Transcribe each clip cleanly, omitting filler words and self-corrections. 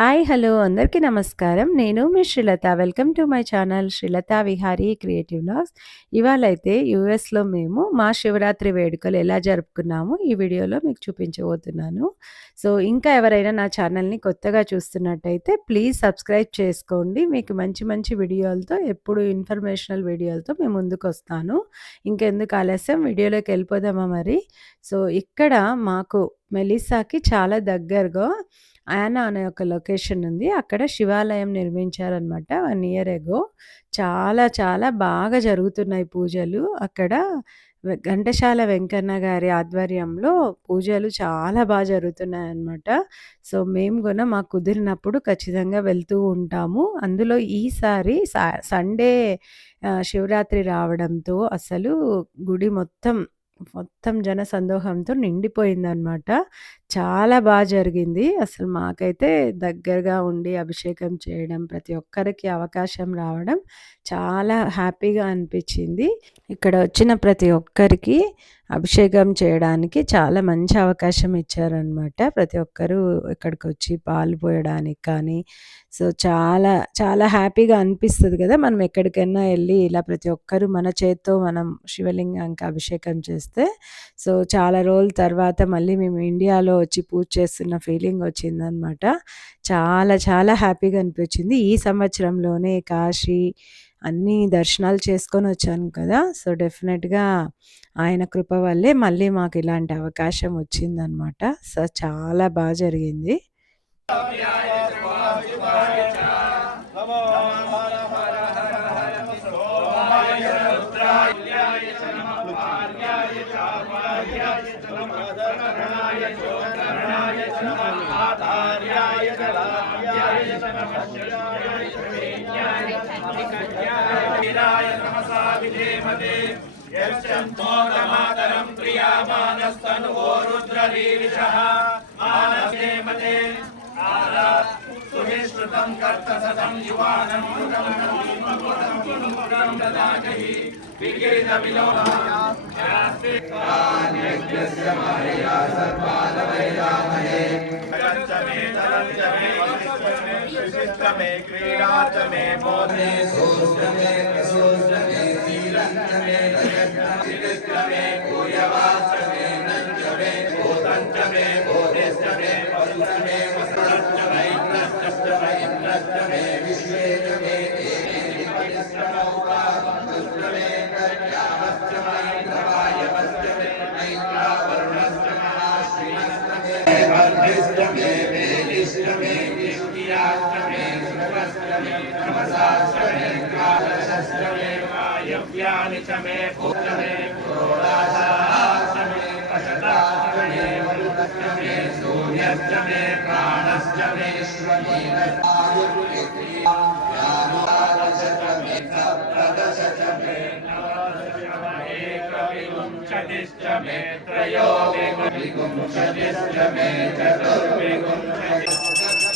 Hi hello అందరికీ నమస్కారం. నేను మీ Srilatha. Welcome to my channel Srilatha Vihari creative vlogs. ఇవాళైతే యూఎస్‌లో మేము మా శివరాత్రి వేడుకలు ఎలా జరుపుకున్నామో ఈ వీడియోలో మీకు చూపించబోతున్నాను. సో, ఇంకా ఎవరైనా నా ఛానల్‌ని కొత్తగా చూస్తున్నట్టయితే ప్లీజ్ సబ్స్క్రైబ్ చేసుకోండి. మీకు మంచి మంచి వీడియోలతో ఎప్పుడు ఇన్ఫర్మేషనల్ వీడియోలతో మీ ముందుకొస్తాను. ఇంకెందుకు ఆలస్యం వీడియోలోకి వెళ్ళిపోదామా మరి? సో, ఇక్కడ మాకు మెలిసాకి చాలా దగ్గరగా యానా అనే ఒక లొకేషన్ ఉంది. అక్కడ శివాలయం నిర్మించారనమాట 1 ఇయర్ ఎగో. చాలా చాలా బాగా జరుగుతున్నాయి పూజలు. అక్కడ ఘంటసాల వెంకన్న గారి ఆధ్వర్యంలో పూజలు చాలా జరుగుతున్నాయన్నమాట. సో, మేము గూడా మాకు కుదిరినప్పుడు ఖచ్చితంగా వెళ్తూ ఉంటాము. అందులో ఈసారి సండే శివరాత్రి రావడంతో అసలు గుడి మొత్తం మొత్తం జనసందోహంతో నిండిపోయిందనమాట. చాలా జరిగింది. అసలు మాకైతే దగ్గరగా ఉండి అభిషేకం చేయడం, ప్రతి ఒక్కరికి అవకాశం రావడం చాలా హ్యాపీగా అనిపించింది. ఇక్కడ వచ్చిన ప్రతి ఒక్కరికి అభిషేకం చేయడానికి చాలా మంచి అవకాశం ఇచ్చారనమాట. ప్రతి ఒక్కరూ ఇక్కడికొచ్చి పాలు పోయడానికి కానీ, సో, చాలా చాలా హ్యాపీగా అనిపిస్తది కదా! మనం ఎక్కడికైనా ఎళ్లి ఇలా ప్రతి ఒక్కరు మన చేత్తో మనం శివలింగానికి అభిషేకం చేస్తే. సో, చాలా రోజుల తర్వాత మళ్ళీ మేము ఇండియాలో వచ్చి పూజ చేస్తున్న ఫీలింగ్ వచ్చిందనమాట. చాలా చాలా హ్యాపీగా అనిపించింది. ఈ సంవత్సరంలోనే కాశీ అన్నీ దర్శనాలు చేసుకొనొచ్చాను కదా! సో, డెఫినెట్‌గా ఆయన కృప వల్లే మళ్ళీ మాకు ఇలాంటి అవకాశం వచ్చిందనమాట. సో, చాలా జరిగింది. यश्चन्द्मोदमातरं प्रियामानस्तनुवो रुद्ररीरिषः मानसेमते सुविश्रुतं कर्तसतं युवानं मृगं ददाकहि विकीर्णविलोभः यज्ञस्य मायया सर्वादवैरामहे रञ्जमे तरञ्जमे शिशिष्टमे क्रीडाचमे मोदे सोष्टमे प्रसोष्टमे सीरञ्जमे शिष्टमे पूयवाष्टमे नञ्जमे भूतञ्जमे बोधिष्टमे पशुष्टमे वसुष्टमे इन्द्रष्टमे इन्द्रष्टमे विश्वेष्टमे परिश्रमौकाष्टमे कर्यावष्टमे इन्द्रवायवष्टमे नैत्रावरुणष्टमे श्रीष्टमे वर्धिष्टमे वेदिष्टमे विष्टियाष्टमे शुक्रष्टमे नमसाष्टमे कालशष्टमे वायव्यानि च मे भूतमे क्रोडाशाष्टमे पशताष्टमे वरुणष्टमे सूर्यष्टमे प्राणष्टमे श्वमीनस्तायुर्विक्रियानुरादशतमे सप्तदशतमे नवदशतमे एकविंशतिष्टमे त्रयोविंशतिष्टमे चतुर्विंशतिष्टमे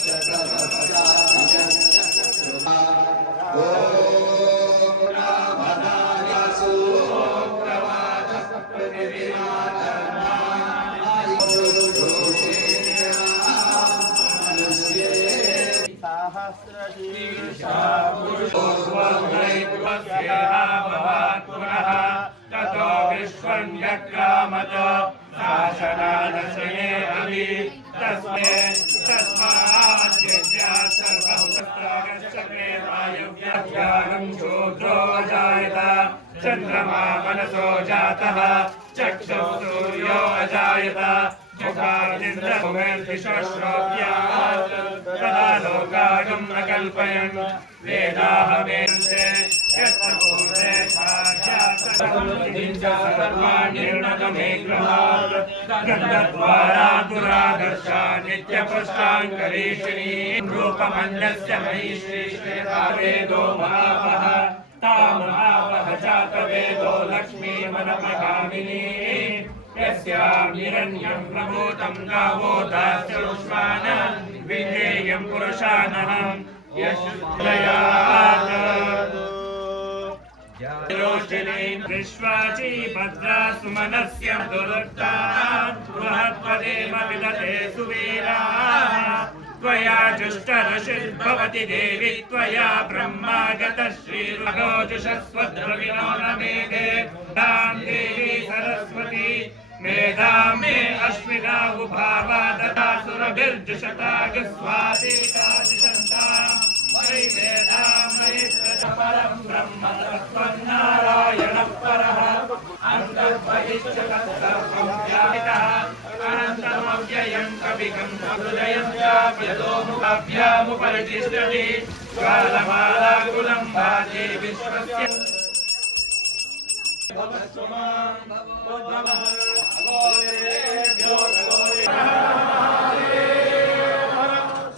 ततो विश्वं व्यक्रामत शासनादशये अभि तस्माद्यस्यात् सर्वभूतस्थागच्छते वायुव्याख्यानं शूद्रो अजायत चन्द्रमा मनसो जातः चक्षुः सूर्यो अजायत मुखादिन्द्रभुमेर्दिशश्रोत्यात् तदा लोकागम् अकल्पयन् वेदाहमेन्ते यत्र पूर्वे सर्वाण्यर्णकमे ग्रहात् गन्धद्वारा दुरादर्शा नित्यपुष्टाङ्करीषिणी रूपमन्यस्य मयि श्रीश्रेता महावः तामहावः जातवेदो लक्ष्मीमनमगामिनी यस्यां हिरण्यं प्रभूतं गावो दास्योष्मान विधेयं पुरुषानः यशुद्धयात् रोषिणी विश्वाची भद्रा सुमनस्य दुरुक्ता बृहत्पदेम विदते सुवीरा त्वया जुष्टऋषिर्भवति देवि त्वया ब्रह्मागतः श्रीर्वगोजुषस्वद्रविणो न मेधे दां देवी सरस्वती मेधां मे अश्विना उभावा ददा सुरभिर्जुषतागस्वादिकादिशन्तां वै मेधां वै प्रजपरं ब्रह्म तत्त्वं नारायणः परः अन्तर्बहिश्च तत्सर्वं व्यापितः अनन्तमव्ययं कविगं हृदयं चाप्यदोमुखाभ्यामुपरितिष्ठति ज्वालमालाकुलं भाति विश्वस्य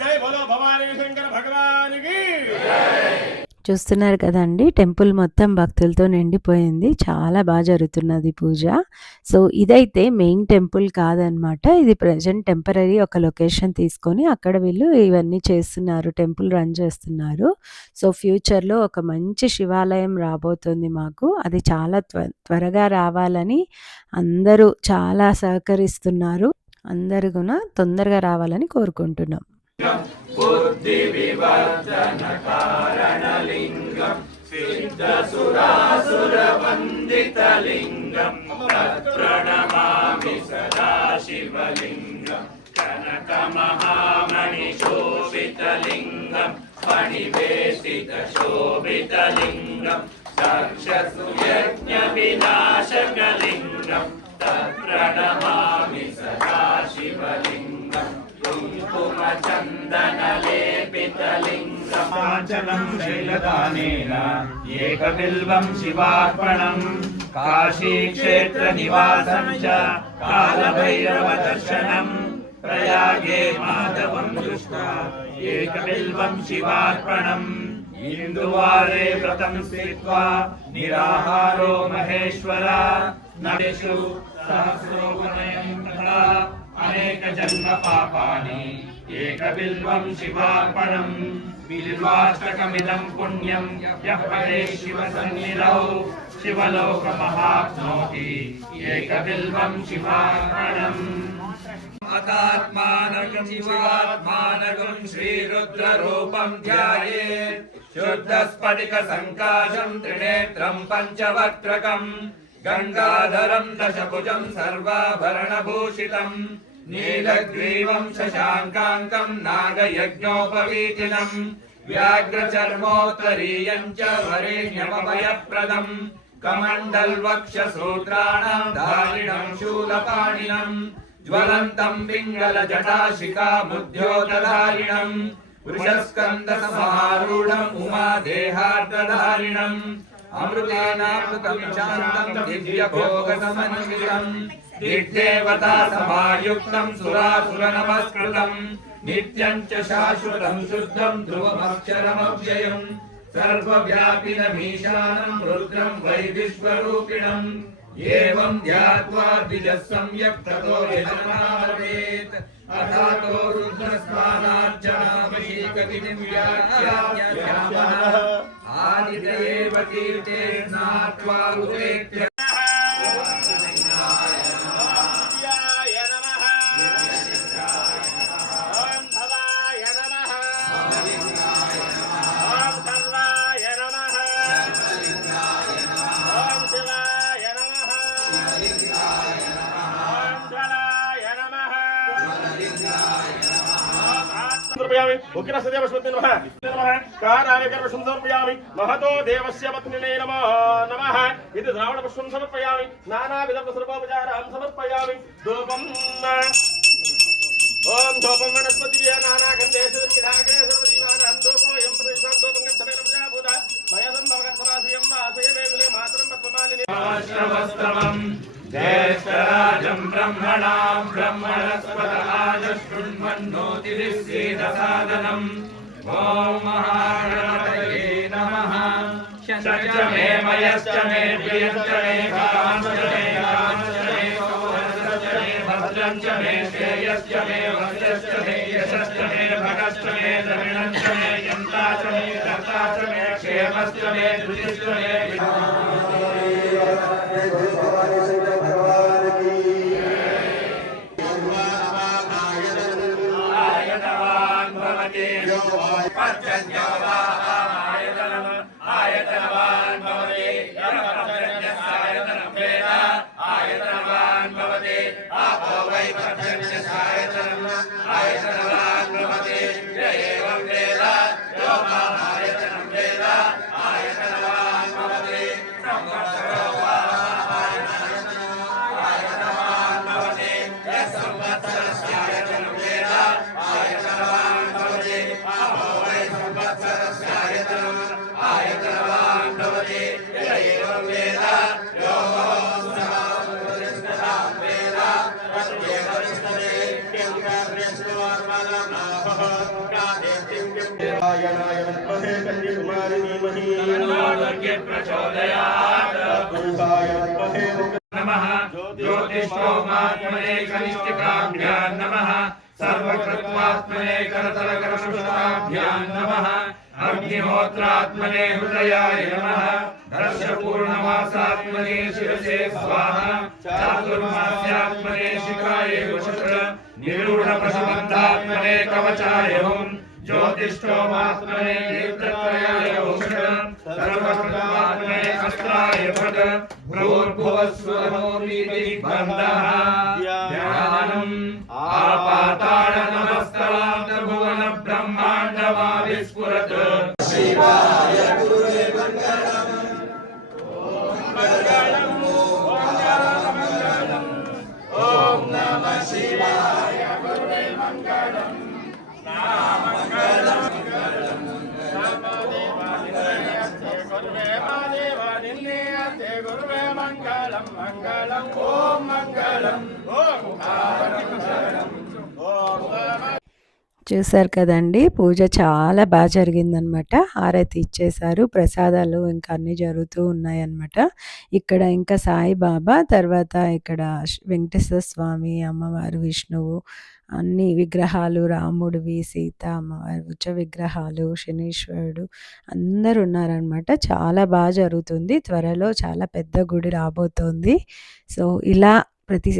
जय बोलो भवानी शंकर भगवान की। చూస్తున్నారు కదండి, టెంపుల్ మొత్తం భక్తులతో నిండిపోయింది. చాలా బాగా జరుగుతున్నది పూజ. సో ఇదైతే మెయిన్ టెంపుల్ కాదనమాట. ఇది ప్రజెంట్ టెంపరరీ ఒక లొకేషన్ తీసుకొని అక్కడ వీళ్ళు ఇవన్నీ చేస్తున్నారు, టెంపుల్ రన్ చేస్తున్నారు. సో ఫ్యూచర్లో ఒక మంచి శివాలయం రాబోతుంది మాకు. అది చాలా త్వరగా రావాలని అందరూ చాలా సహకరిస్తున్నారు. అందరూ కూడా తొందరగా రావాలని కోరుకుంటున్నాం. बुद्धि विवर्धन कारणलिंगम सिद्धसुरासुर वंदितलिंगम प्रणमामि सदा शिवलिंगम कनक महामणि शोभितलिंगम मणिवेशित शोभितलिंगम दक्षसुयज्ञ विनाशकलिंगम तत्प्रणमामि सदा शिवलिंगम कुङ्कुमचन्दनलेपितलिङ्गमाचलं शैलदानेन एकबिल्वं शिवार्पणं काशीक्षेत्रनिवासं च कालभैरवदर्शनं प्रयागे माधवं दृष्ट्वा एकबिल्वं शिवार्पणम् इन्दुवारे व्रतं स्थित्वा निराहारो महेश्वरा नरेषु सहस्रो गुणयं तथा अनेक जन्म पापानि एकबिल्वं शिवार्पणं बिल्वाष्टकमिदं पुण्यं यः पठे शिवसन्निधौ शिवलोकमहाप्नोति एकबिल्वं शिवार्पणम् अतात्मानकं शिवात्मानकं श्रीरुद्ररूपं ध्यायेत् शुद्धस्फटिकसङ्काशं त्रिनेत्रं पञ्चवक्त्रकम् गंगाधरं दशभुजं सर्वाभरणभूषितं नीलग्रीवं शशाङ्काङ्कं नागयज्ञोपवीतिनं व्याघ्रचर्मोत्तरीयं च वरेण्यमभयप्रदं कमण्डलवक्षसूत्राणां धारिणं शूलपाणिनं ज्वलन्तं पिङ्गलजटाशिखामुद्योतधारिणं वृषस्कन्दसमारूढम् उमादेहार्तधारिणम् अमृतेनामृतं शान्तं दिव्यभोगसमन्वितं दिग्देवता समायुक्तं सुरासुरनमस्कृतं नित्यं च शाश्वतं शुद्धं ध्रुवमक्षरमव्ययं सर्वव्यापिनमीशानं रुद्रं वै विश्वरूपिणम् एवं ध्यात्वा द्विजः सम्यक् ततो यजमानभवेत् अथातो रुद्रस्नानार्चनामहीकविधिं व्याख्यास्यामः आदिदेव तीर्थे स्नात्वा उदेत्य उग्रस्य देवस्वती नमः नमः कारायकर्मशं समर्पयामि महतो देवस्य पत्निने नमः नमः इति द्रावणपुष्पं समर्पयामि नानाविधपुष्पोपचारान् समर्पयामि धूपम् ओम धूपं वनस्पतिभ्य नानागन्धेषु विधागे सर्वजीवानां धूपोऽयं प्रतिष्ठां धूपं गन्धमेन प्रजाभूता मया सम्भवगतसमाधियं वासये वेदले मातरं पद्ममालिनी आश्रवस्तवम् ज्येष्ठराजं ब्रह्मणां ब्रह्मणस्पत आजशृण्वन्नोतिभिस्सीदसादनम् ॐ महागणपतये नमः षट्च मे मयश्च मे प्रियश्च मे कामश्च मे कामश्च मे सौहर्षश्च मे भद्रं च मे श्रेयश्च मे वश्यश्च मे यशश्च मे भगश्च मे द्रविणश्च मे यन्ता च मे कर्ता च मे क्षेमश्च मे धृतिश्च मे यो वाय पर्जन्यो वा आयतनम् आयतनवान् भवति यः पर्जन्यस्यायतनं वेद आयतनवान् भवति आपो वै पर्जन्यस्यायतनम् आयतनवान् भवति य एवं वेद यो माम् आयतनं वेद आयतनवान् भवति संवत्सरो वा आयतनवान् भवति यः संवत्सरस्यायतनं वेद आयतनवान् भवति आपो वै संवत्सरस्यायतनम् आयतनवान् भवति य एवं वेद यो आयनाय विद्महे कन्याकुमारी धीमहि प्रचोदयात् पुरुषाय विद्महे नमः ज्योतिष्ठोमात्मने कनिष्ठिकाभ्यां नमः सर्वकृत्वात्मने करतलकरपुष्पाभ्यां नमः अग्निहोत्रात्मने हृदयाय नमः दर्शपूर्णमासात्मने शिरसे स्वाहा चातुर्मास्यात्मने शिखाय वशुष निरूढपशुबन्धात्मने कवचाय हुम् ज्योतिष्ठोमात्मने दीप्तत्रयाय औषधम् सर्वकृत्वात्मने अस्त्राय फट् भूर्भुवस्वरोऽपीतिबन्धः ध्यानम् आपाताळनमस्तलान्तर्भुवन ब्रह्माण्डमाविस्फुरत् शिवाय गुरुवे मङ्गलम् ॐ नमः शिवाय गुरुवे मङ्गलम् गुरुवे मङ्गलं मङ्गलं ॐ मङ्गलं చూసారు కదండి, పూజ చాలా బాగా జరిగిందనమాట. హారతి ఇచ్చేశారు, ప్రసాదాలు ఇంకా అన్నీ జరుగుతూ ఉన్నాయన్నమాట. ఇక్కడ ఇంకా సాయిబాబా, తర్వాత ఇక్కడ వెంకటేశ్వర స్వామి, అమ్మవారు, విష్ణువు అన్ని విగ్రహాలు, రాముడివి, సీత అమ్మవారి ఉచ్చ విగ్రహాలు, శనీశ్వరుడు అందరు ఉన్నారనమాట. చాలా బాగా జరుగుతుంది. త్వరలో చాలా పెద్ద గుడి రాబోతోంది. సో ఇలా ప్రతి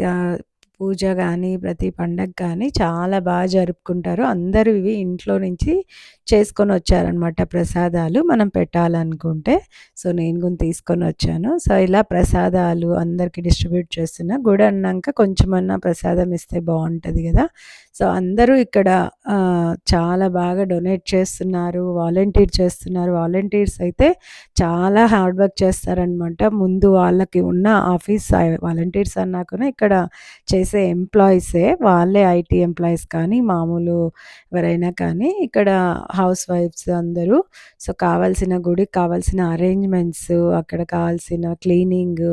పూజ కానీ ప్రతి పండగ కానీ చాలా బాగా జరుపుకుంటారు. అందరూ ఇవి ఇంట్లో నుంచి చేసుకొని వచ్చారనమాట ప్రసాదాలు, మనం పెట్టాలనుకుంటే. సో నేను కూడా తీసుకొని వచ్చాను. సో ఇలా ప్రసాదాలు అందరికీ డిస్ట్రిబ్యూట్ చేస్తున్నా. గుడి అన్నాక కొంచెమన్నా ప్రసాదం ఇస్తే బాగుంటుంది కదా. సో అందరూ ఇక్కడ చాలా బాగా డొనేట్ చేస్తున్నారు, వాలంటీర్ చేస్తున్నారు. వాలంటీర్స్ అయితే చాలా హార్డ్ వర్క్ చేస్తారనమాట. ముందు వాళ్ళకి ఉన్న ఆఫీస్ వాలంటీర్స్ అన్నా కూడా ఇక్కడ చేసే ఎంప్లాయీసే, వాళ్ళే ఐటీ ఎంప్లాయీస్ కానీ మామూలు ఎవరైనా కానీ ఇక్కడ హౌస్ వైఫ్స్ అందరూ. సో కావాల్సిన గుడికి కావాల్సిన అరేంజ్మెంట్స్, అక్కడ కావాల్సిన క్లీనింగ్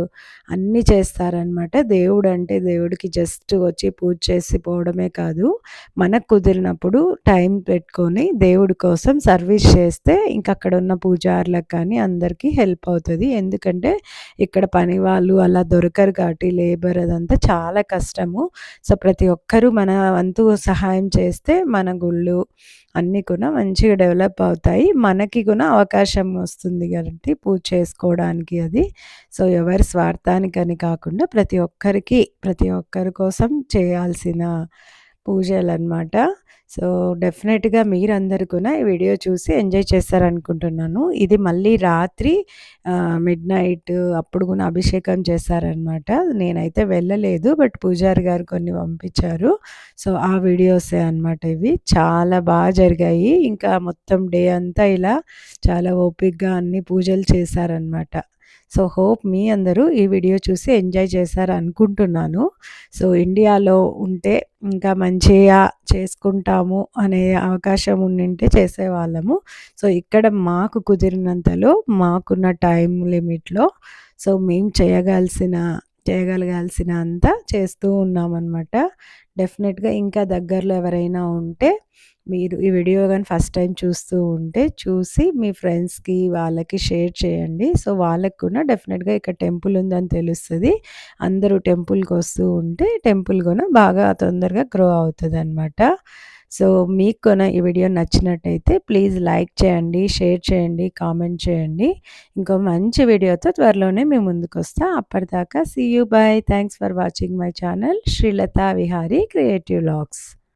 అన్నీ చేస్తారనమాట. దేవుడు అంటే దేవుడికి జస్ట్ వచ్చి పూజ చేసి పోవడమే కాదు, మనకు కుదిరినప్పుడు టైం పెట్టుకొని దేవుడి కోసం సర్వీస్ చేస్తే ఇంకా అక్కడ ఉన్న పూజారులకు కానీ అందరికీ హెల్ప్ అవుతుంది. ఎందుకంటే ఇక్కడ పని వాళ్ళు అలా దొరకరు కాబట్టి లేబర్ అదంతా చాలా కష్టము. సో ప్రతి ఒక్కరూ మన వంతు సహాయం చేస్తే మన గుళ్ళు అన్నీ కూడా మంచిగా డెవలప్ అవుతాయి, మనకి కూడా అవకాశం వస్తుంది కాబట్టి పూజ చేసుకోవడానికి అది. సో ఎవరి స్వార్థానికని కాకుండా ప్రతి ఒక్కరి కోసం చేయాల్సిన పూజలన్నమాట. సో డెఫినెట్గా మీరందరూ కూడా ఈ వీడియో చూసి ఎంజాయ్ చేస్తారనుకుంటున్నాను. ఇది మళ్ళీ రాత్రి మిడ్నైట్ అప్పుడు కూడా అభిషేకం చేశారనమాట. నేనైతే వెళ్ళలేదు, బట్ పూజారి గారు కొన్ని పంపించారు. సో ఆ వీడియోసే అనమాట ఇవి. చాలా బాగా జరిగాయి. ఇంకా మొత్తం డే అంతా ఇలా చాలా ఓపికగా అన్ని పూజలు చేశారనమాట. సో హోప్ మీ అందరూ ఈ వీడియో చూసి ఎంజాయ్ చేశారు అనుకుంటున్నాను. సో ఇండియాలో ఉంటే ఇంకా మంచిగా చేసుకుంటాము అనే అవకాశం ఉండింటే చేసేవాళ్ళము. సో ఇక్కడ మాకు కుదిరినంతలో మాకున్న టైం లిమిట్లో సో మేము చేయగలగాల్సిన అంతా చేస్తూ ఉన్నామన్నమాట. డెఫినెట్గా ఇంకా దగ్గరలో ఎవరైనా ఉంటే మీరు ఈ వీడియో కానీ ఫస్ట్ టైం చూస్తూ ఉంటే చూసి మీ ఫ్రెండ్స్కి వాళ్ళకి షేర్ చేయండి. సో వాళ్ళకు కూడా డెఫినెట్గా ఇక్కడ టెంపుల్ ఉందని తెలుస్తుంది. అందరూ టెంపుల్కి వస్తూ ఉంటే టెంపుల్ కూడా బాగా తొందరగా గ్రో అవుతుంది అనమాట. సో మీకు కూడా ఈ వీడియో నచ్చినట్టయితే ప్లీజ్ లైక్ చేయండి, షేర్ చేయండి, కామెంట్ చేయండి. ఇంకో మంచి వీడియోతో త్వరలోనే మేము ముందుకు వస్తా. అప్పటిదాకా see you, bye. Thanks for watching my channel Srilatha Vihari creative vlogs.